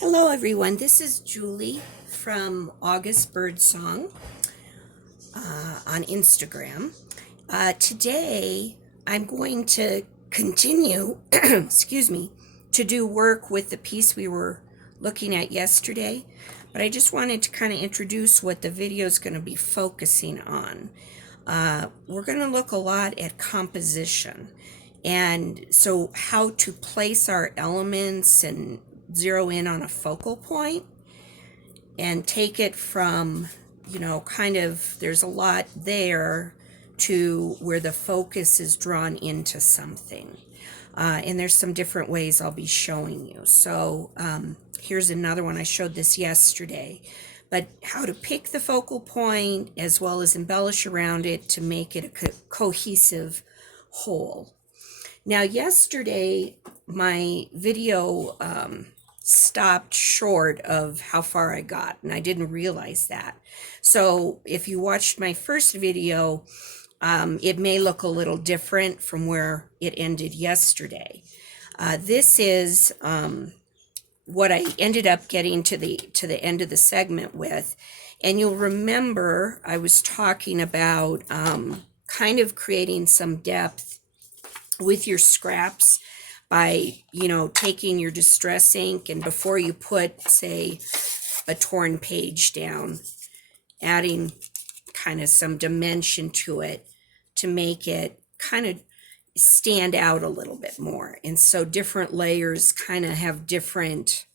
Hello everyone, this is Julie from August Birdsong on Instagram. Today I'm going to continue, excuse me, to do work with the piece we were looking at yesterday, but I just wanted to kind of introduce what the video is going to be focusing on. We're going to look a lot at composition, and so how to place our elements and zero in on a focal point and take it from, kind of, there's a lot there to where the focus is drawn into something. And there's some different ways I'll be showing you. So here's another one. I showed this yesterday, but how to pick the focal point as well as embellish around it to make it a cohesive whole. Now, yesterday, my video stopped short of how far I got, and I didn't realize that. So if you watched my first video, it may look a little different from where it ended yesterday. This is what I ended up getting to the end of the segment with. And you'll remember I was talking about kind of creating some depth with your scraps by, taking your distress ink, and before you put, say, a torn page down, adding kind of some dimension to it to make it kind of stand out a little bit more. And so different layers kind of have different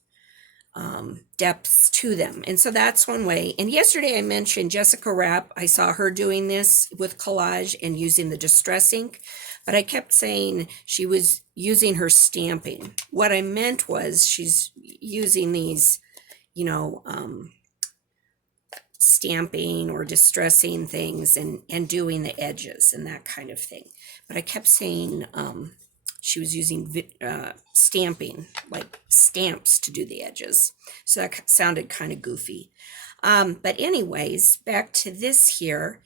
depths to them. And so that's one way. And yesterday I mentioned Jessica Rapp. I saw her doing this with collage and using the distress ink, but I kept saying she was using her stamping. What I meant was she's using these, stamping or distressing things and doing the edges and that kind of thing. But I kept saying she was using stamping, like stamps, to do the edges. So that sounded kind of goofy. But anyways, back to this here.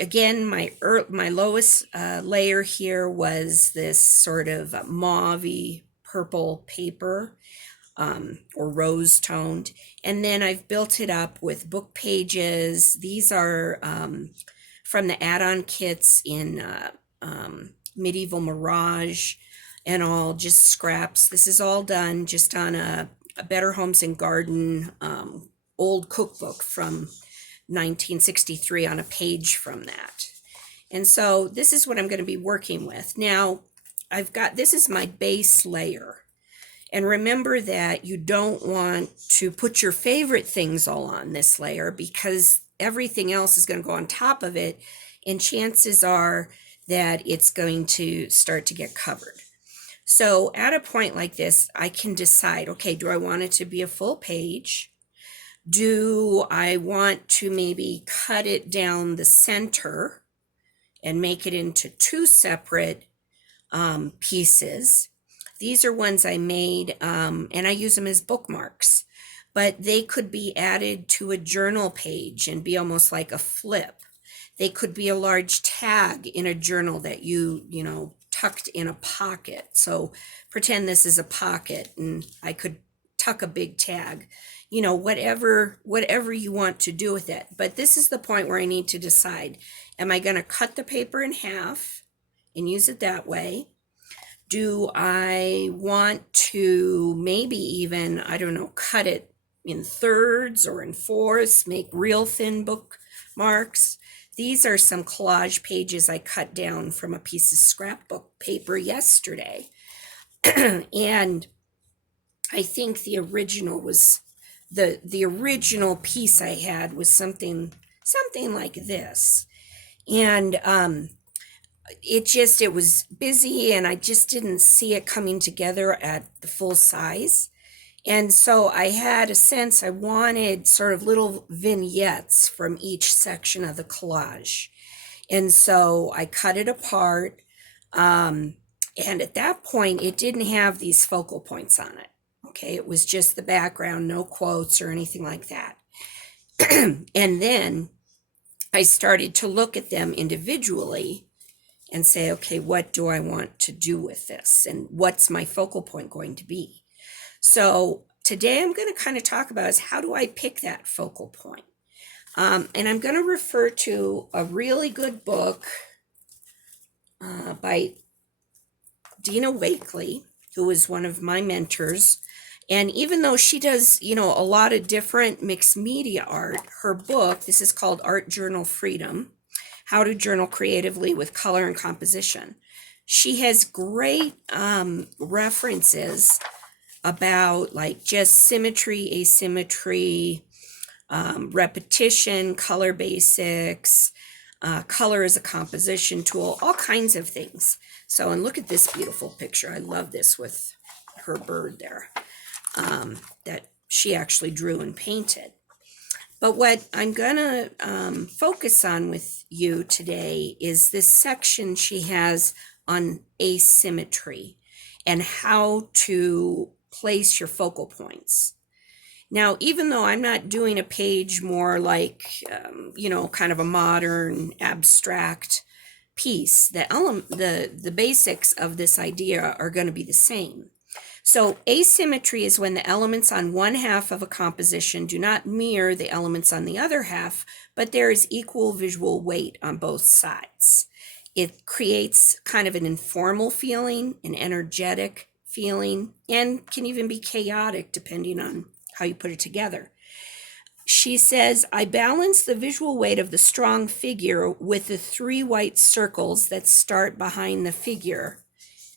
Again, my lowest layer here was this sort of mauve-y purple paper, or rose toned. And then I've built it up with book pages. These are from the add-on kits in Medieval Mirage and all, just scraps. This is all done just on a Better Homes and Garden old cookbook from 1963, on a page from that. And so this is what I'm going to be working with. Now, this is my base layer. And remember that you don't want to put your favorite things all on this layer, because everything else is going to go on top of it, and chances are that it's going to start to get covered. So at a point like this, I can decide, okay, do I want it to be a full page? Do I want to maybe cut it down the center and make it into two separate pieces? These are ones I made, and I use them as bookmarks, but they could be added to a journal page and be almost like a flip. They could be a large tag in a journal that you tucked in a pocket. So pretend this is a pocket, and I could tuck a big tag, whatever you want to do with it. But this is the point where I need to decide, am I going to cut the paper in half and use it that way? Do I want to maybe even, cut it in thirds or in fourths, make real thin bookmarks? These are some collage pages I cut down from a piece of scrapbook paper yesterday. And I think the original was, the original piece I had was something like this. And it was busy, and I just didn't see it coming together at the full size. And so I had a sense I wanted sort of little vignettes from each section of the collage. And so I cut it apart. And at that point, it didn't have these focal points on it. Okay, it was just the background, no quotes or anything like that. And then I started to look at them individually and say, okay, what do I want to do with this? And what's my focal point going to be? So today I'm going to kind of talk about is how do I pick that focal point? And I'm going to refer to a really good book by Dina Wakley, who is one of my mentors. And even though she does, a lot of different mixed media art, her book, this is called Art Journal Freedom, How to Journal Creatively with Color and Composition. She has great references about like just symmetry, asymmetry, repetition, color basics, color as a composition tool, all kinds of things. So, and look at this beautiful picture. I love this with her bird there that she actually drew and painted. But what I'm going to focus on with you today is this section she has on asymmetry and how to place your focal points. Now, even though I'm not doing a page more like, kind of a modern abstract piece, the basics of this idea are going to be the same. So asymmetry is when the elements on one half of a composition do not mirror the elements on the other half, but there is equal visual weight on both sides. It creates kind of an informal feeling, an energetic feeling, and can even be chaotic depending on how you put it together. She says, I balance the visual weight of the strong figure with the 3 white circles that start behind the figure.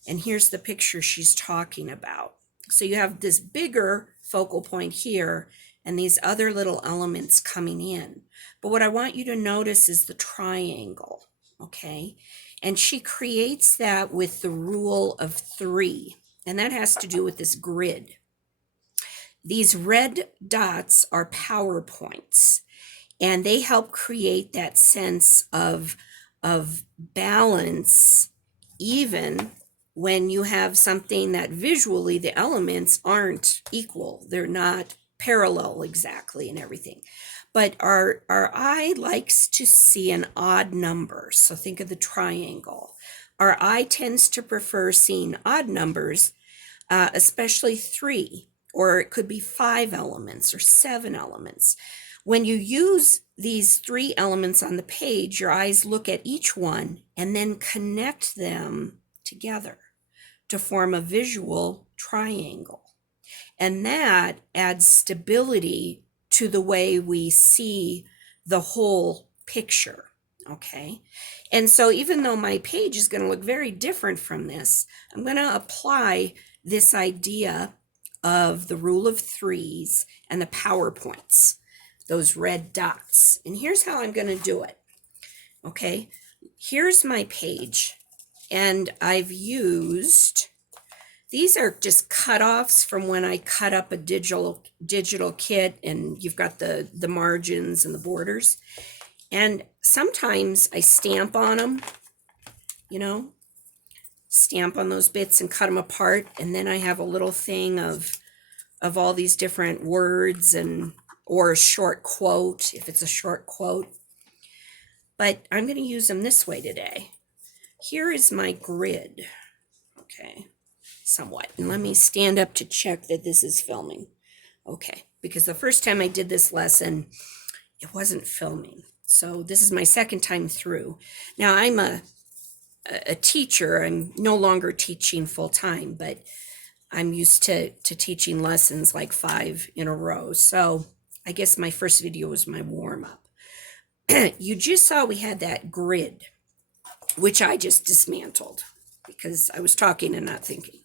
And here's the picture she's talking about. So you have this bigger focal point here and these other little elements coming in. But what I want you to notice is the triangle, okay? And she creates that with the rule of 3. And that has to do with this grid. These red dots are power points, and they help create that sense of balance, even when you have something that visually the elements aren't equal. They're not parallel exactly and everything. But our eye likes to see an odd number. So think of the triangle. Our eye tends to prefer seeing odd numbers, especially 3. Or it could be 5 elements or 7 elements. When you use these 3 elements on the page, your eyes look at each one and then connect them together to form a visual triangle. And that adds stability to the way we see the whole picture, okay? And so even though my page is going to look very different from this, I'm going to apply this idea of the rule of 3s and the power points, those red dots. And here's how I'm going to do it. Okay, here's my page, and I've used, these are just cutoffs from when I cut up a digital kit, and you've got the margins and the borders. And sometimes I stamp on them, stamp on those bits and cut them apart, and then I have a little thing of all these different words or a short quote if it's a short quote. But I'm going to use them this way today. Here is my grid, okay, somewhat. And let me stand up to check that this is filming. Okay, because the first time I did this lesson, it wasn't filming. So this is my second time through. Now I'm a teacher. I'm no longer teaching full time, but I'm used to teaching lessons like 5 in a row. So I guess my first video was my warm-up. You just saw we had that grid, which I just dismantled because I was talking and not thinking.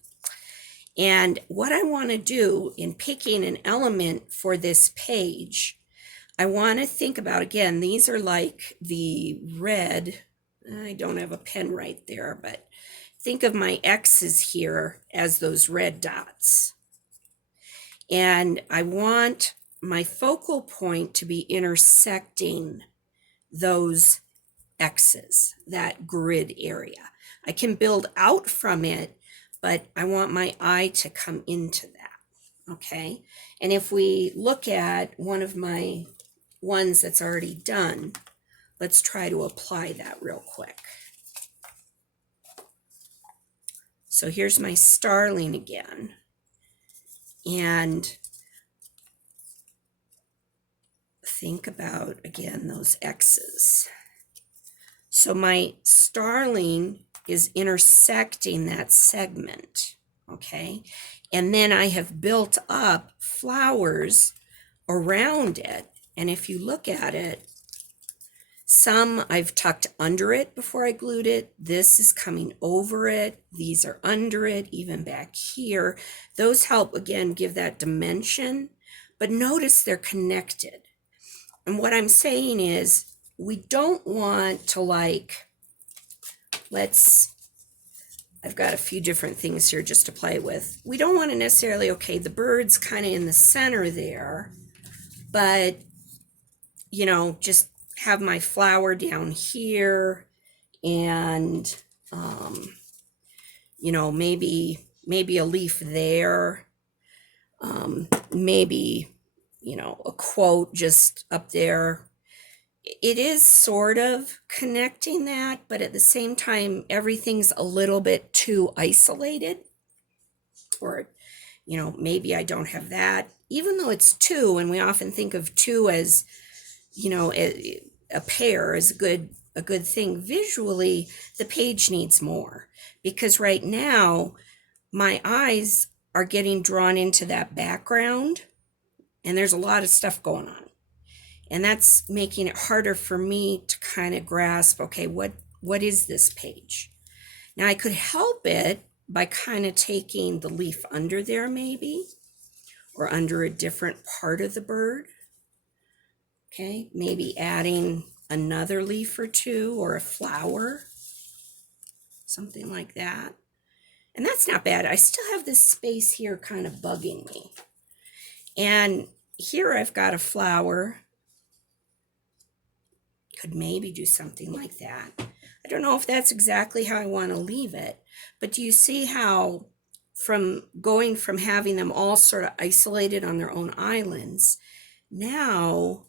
And what I want to do in picking an element for this page, I want to think about, again, these are like the red, I don't have a pen right there, but think of my X's here as those red dots. And I want my focal point to be intersecting those X's, that grid area. I can build out from it, but I want my eye to come into that, okay? And if we look at one of my ones that's already done, let's try to apply that real quick. So here's my starling again. And think about, again, those X's. So my starling is intersecting that segment, okay? And then I have built up flowers around it. And if you look at it, some I've tucked under it before I glued it. This is coming over it. These are under it, even back here. Those help, again, give that dimension. But notice they're connected. And what I'm saying is we don't want to I've got a few different things here just to play with. We don't want to necessarily, okay, the bird's kind of in the center there, but, just have my flower down here and, maybe a leaf there, maybe, a quote just up there. It is sort of connecting that, but at the same time, everything's a little bit too isolated. Or, maybe I don't have that, even though it's two, and we often think of two as, a pair is a good thing. Visually, the page needs more, because right now my eyes are getting drawn into that background, and there's a lot of stuff going on. And that's making it harder for me to kind of grasp, okay, what is this page? Now I could help it by kind of taking the leaf under there maybe, or under a different part of the bird. Okay, maybe adding another leaf or two, or a flower, something like that. And that's not bad. I still have this space here kind of bugging me. And here I've got a flower. Could maybe do something like that. I don't know if that's exactly how I want to leave it, but do you see how from going from having them all sort of isolated on their own islands, now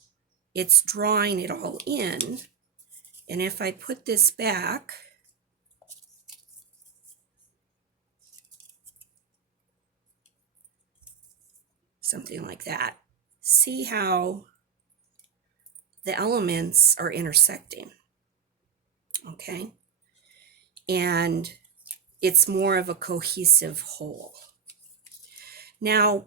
it's drawing it all in. And if I put this back, something like that, see how the elements are intersecting, okay? And it's more of a cohesive whole. Now,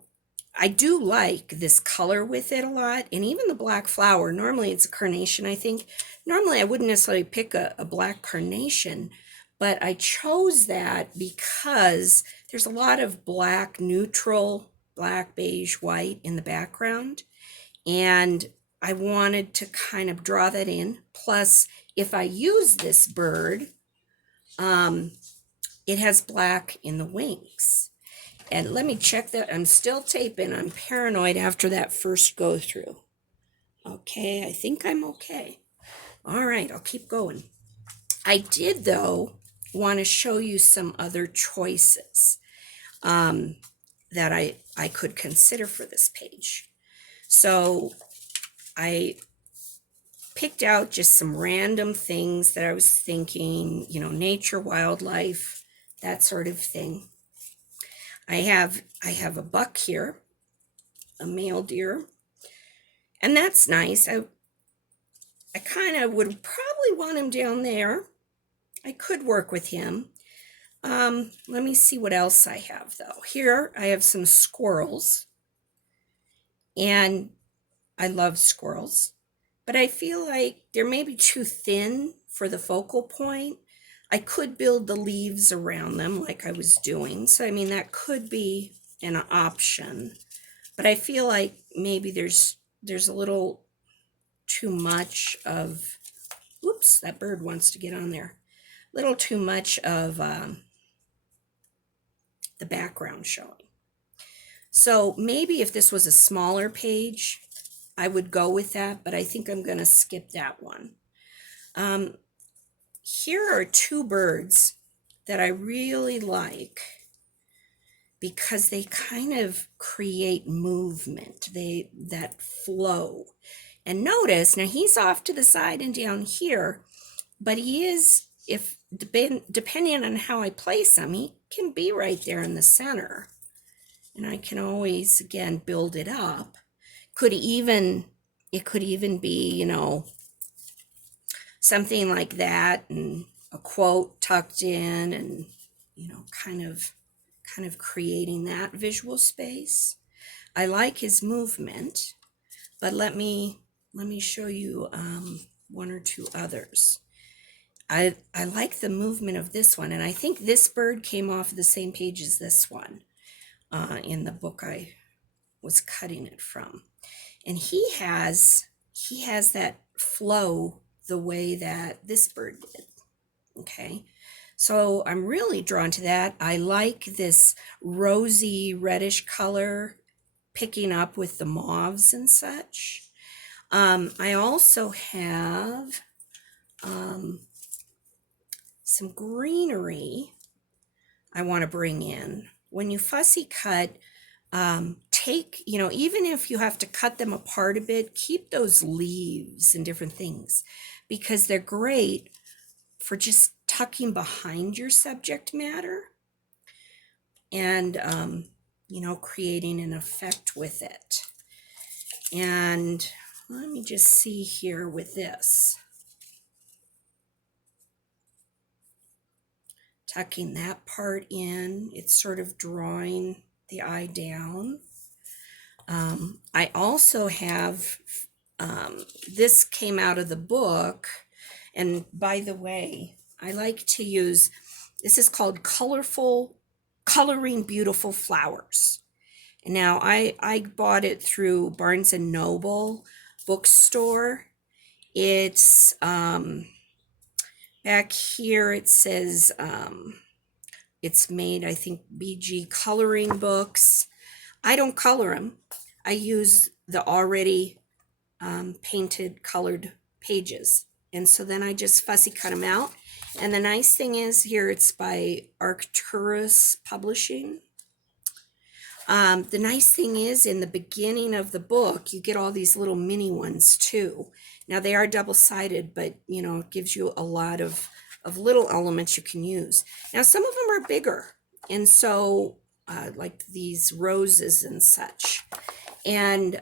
I do like this color with it a lot, and even the black flower. Normally it's a carnation, I think. Normally I wouldn't necessarily pick a black carnation, but I chose that because there's a lot of black neutral, black, beige, white in the background, and I wanted to kind of draw that in. Plus, if I use this bird, it has black in the wings. And let me check that. I'm still taping. I'm paranoid after that first go through. Okay, I think I'm okay. All right, I'll keep going. I did, though, want to show you some other choices that I could consider for this page. So I picked out just some random things that I was thinking, nature, wildlife, that sort of thing. I have a buck here, a male deer, and that's nice. I kind of would probably want him down there. I could work with him. Let me see what else I have, though. Here I have some squirrels, and I love squirrels, but I feel like they're maybe too thin for the focal point. I could build the leaves around them like I was doing. So, that could be an option, but I feel like maybe there's a little too much of, oops, that bird wants to get on there. A little too much of the background showing. So maybe if this was a smaller page, I would go with that, but I think I'm going to skip that one. Here are two birds that I really like because they kind of create movement, that flow. And notice, now he's off to the side and down here, but he is, depending on how I place him, he can be right there in the center. And I can always, again, build it up. It could even be, something like that, and a quote tucked in, and, kind of creating that visual space. I like his movement, but let me show you one or two others. I like the movement of this one, and I think this bird came off the same page as this one in the book I was cutting it from. And he has that flow the way that this bird did. Okay, so I'm really drawn to that. I like this rosy reddish color picking up with the mauves and such. I also have some greenery I want to bring in. When you fussy cut, even if you have to cut them apart a bit, keep those leaves and different things, because they're great for just tucking behind your subject matter and, creating an effect with it. And let me just see here with this. Tucking that part in, it's sort of drawing the eye down. I also have, this came out of the book, and by the way, I like to use, this is called Coloring Beautiful Flowers. And now I bought it through Barnes and Noble bookstore. It's, back here it says, it's made, I think, BG coloring books. I don't color them. I use the already painted colored pages. And so then I just fussy cut them out. And the nice thing is here, it's by Arcturus Publishing. The nice thing is in the beginning of the book, you get all these little mini ones too. Now they are double-sided, but it gives you a lot of little elements you can use. Now some of them are bigger, and so like these roses and such. And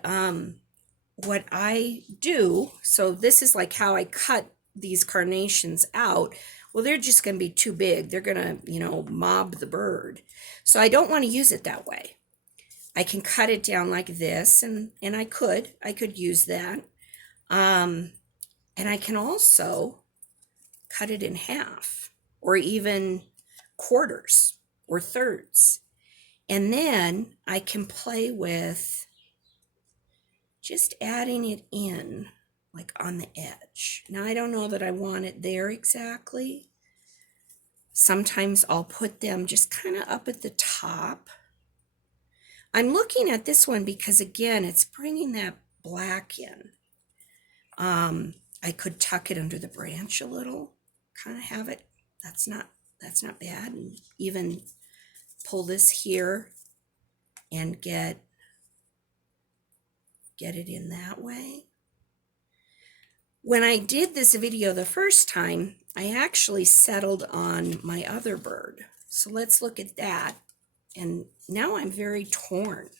what I do, so this is like how I cut these carnations out. Well, they're just going to be too big. They're going to, mob the bird. So I don't want to use it that way. I can cut it down like this, and I could use that. And I can also cut it in half, or even quarters or thirds. And then I can play with just adding it in, like on the edge. Now, I don't know that I want it there exactly. Sometimes I'll put them just kind of up at the top. I'm looking at this one because, again, it's bringing that black in. I could tuck it under the branch a little, kind of have it. That's not bad. And even pull this here and get it in that way. When I did this video the first time, I actually settled on my other bird. So let's look at that. And now I'm very torn.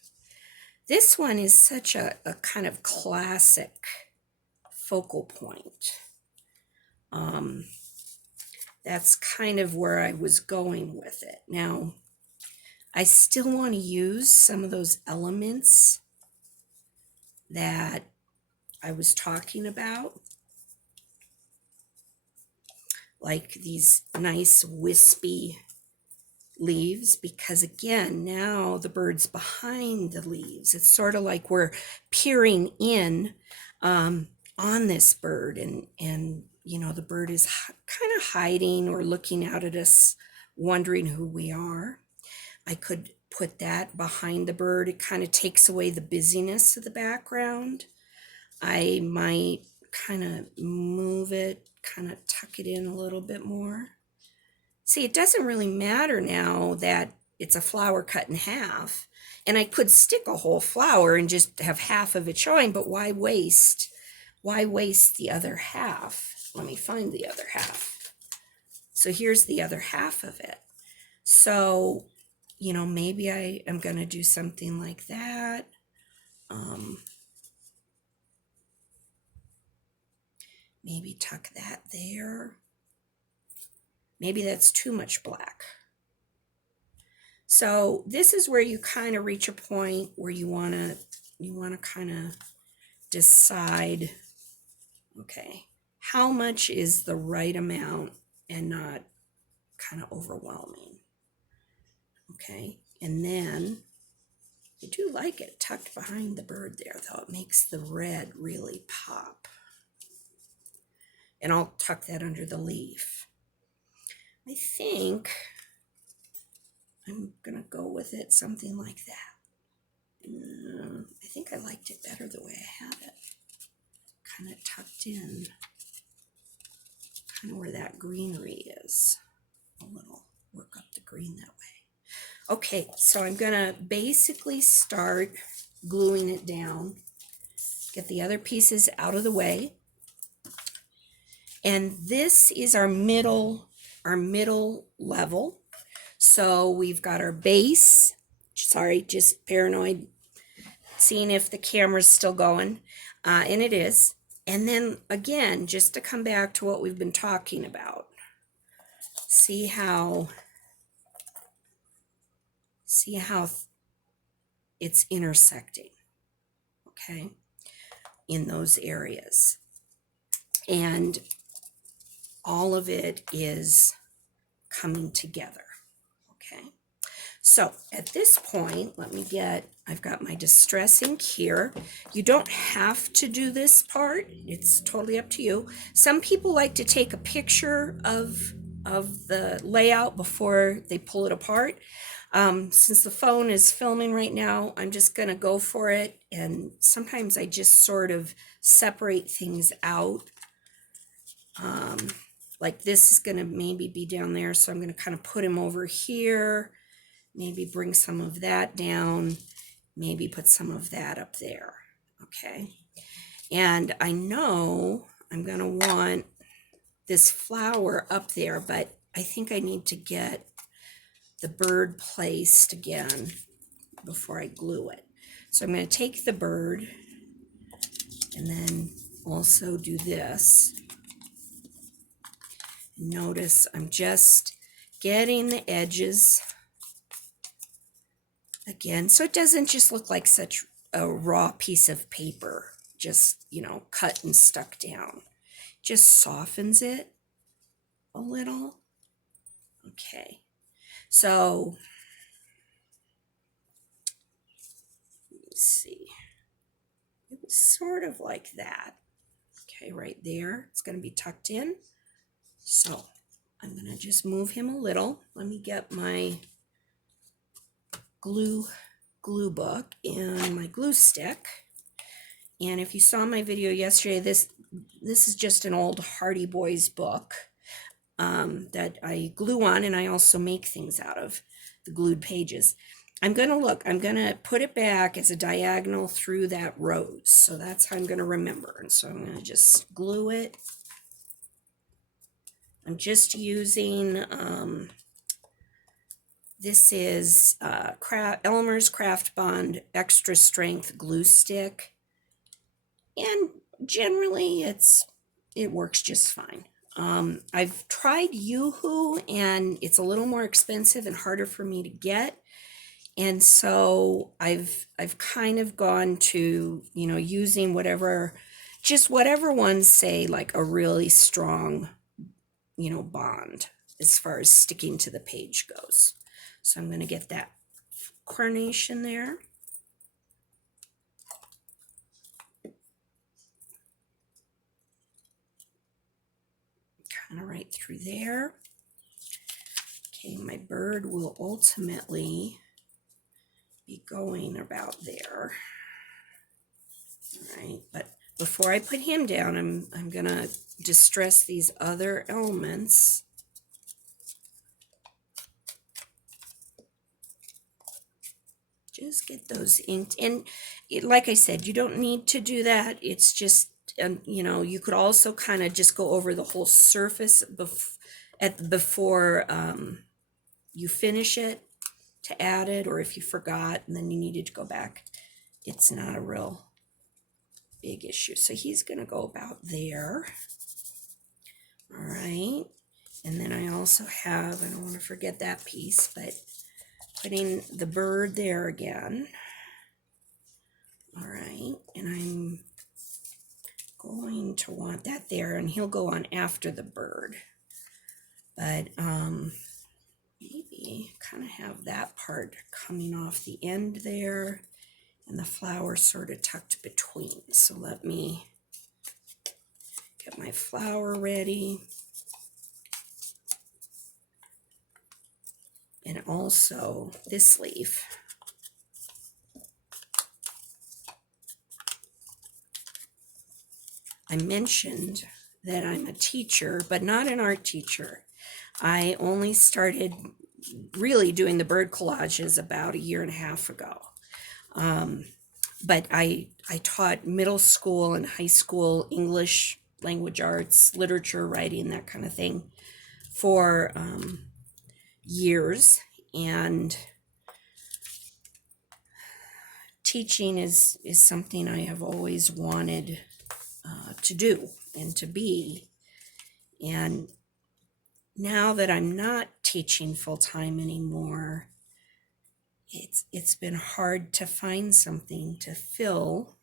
This one is such a kind of classic focal point. That's kind of where I was going with it. Now, I still want to use some of those elements that I was talking about, like these nice wispy leaves, because again, now the bird's behind the leaves. It's sort of like we're peering in on this bird, and the bird is kind of hiding or looking out at us, wondering who we are. I could put that behind the bird. It kind of takes away the busyness of the background. I might kind of move it, kind of tuck it in a little bit more. See, it doesn't really matter now that it's a flower cut in half, and I could stick a whole flower and just have half of it showing, but why waste the other half? Let me find the other half. So here's the other half of it. So, you know, maybe I am going to do something like that. Maybe tuck that there. Maybe that's too much black. So this is where you kind of reach a point where you want to kind of decide, okay, how much is the right amount and not kind of overwhelming. Okay, and then I do like it tucked behind the bird there, though. It makes the red really pop. And I'll tuck that under the leaf. I think I'm gonna go with it something like that. I think I liked it better the way I had it. Kind of tucked in, kind of where that greenery is. A little, work up the green that way. Okay, so I'm gonna basically start gluing it down. Get the other pieces out of the way. And this is our middle level. So we've got our base. Sorry, just paranoid, seeing if the camera's still going. And it is. And then again, just to come back to what we've been talking about. See how it's intersecting, okay, in those areas. And all of it is coming together, okay? So at this point, I've got my distress ink here. You don't have to do this part. It's totally up to you. Some people like to take a picture of the layout before they pull it apart. Since the phone is filming right now, I'm just gonna go for it. And sometimes I just sort of separate things out. Like this is gonna maybe be down there, so I'm gonna kind of put him over here, maybe bring some of that down, maybe put some of that up there, okay? And I know I'm gonna want this flower up there, but I think I need to get the bird placed again before I glue it. So I'm gonna take the bird and then also do this. Notice I'm just getting the edges again, so it doesn't just look like such a raw piece of paper, just, you know, cut and stuck down. Just softens it a little. Okay, so let me see. It was sort of like that. Okay, right there. It's going to be tucked in. So I'm going to just move him a little. Let me get my glue book and my glue stick. And if you saw my video yesterday, this is just an old Hardy Boys book that I glue on, and I also make things out of the glued pages. I'm going to put it back as a diagonal through that rose. So that's how I'm going to remember. And so I'm going to just glue it. I'm just using, this is Elmer's Craft Bond Extra Strength Glue Stick. And generally it works just fine. I've tried Yoo-Hoo, and it's a little more expensive and harder for me to get. And so I've kind of gone to, you know, using whatever ones say like a really strong, you know, bond as far as sticking to the page goes. So I'm going to get that carnation there. Kind of right through there. Okay, my bird will ultimately be going about there. All right, but before I put him down, I'm gonna distress these other elements. Just get those inked. And like I said, you don't need to do that. It's just, you know, you could also kind of just go over the whole surface before you finish it. to add it, or if you forgot and then you needed to go back, it's not a real big issue. So he's going to go about there. All right. And then I also have, I don't want to forget that piece, but putting the bird there again. All right. And I'm going to want that there, and he'll go on after the bird. But maybe kind of have that part coming off the end there and the flower sort of tucked between. So let me get my flower ready. And also this leaf. I mentioned that I'm a teacher, but not an art teacher. I only started really doing the bird collages about 1.5 years ago. But I taught middle school and high school English, language arts, literature, writing, that kind of thing for years. And teaching is something I have always wanted to do and to be. And now that I'm not teaching full-time anymore, it's been hard to find something to fill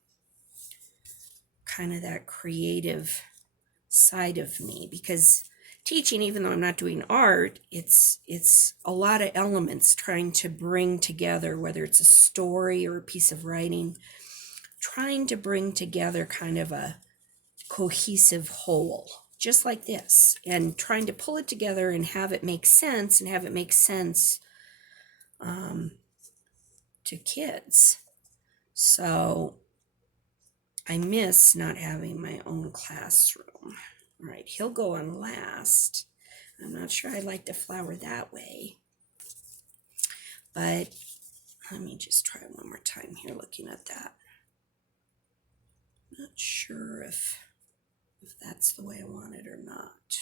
kind of that creative side of me, because teaching, even though I'm not doing art, it's a lot of elements trying to bring together, whether it's a story or a piece of writing, trying to bring together kind of a cohesive whole, just like this, and trying to pull it together and have it make sense, and have it make sense to kids. So I miss not having my own classroom. All right, he'll go on last. I'm not sure I like the flower that way, but let me just try one more time here looking at that. Not sure if that's the way I want it or not.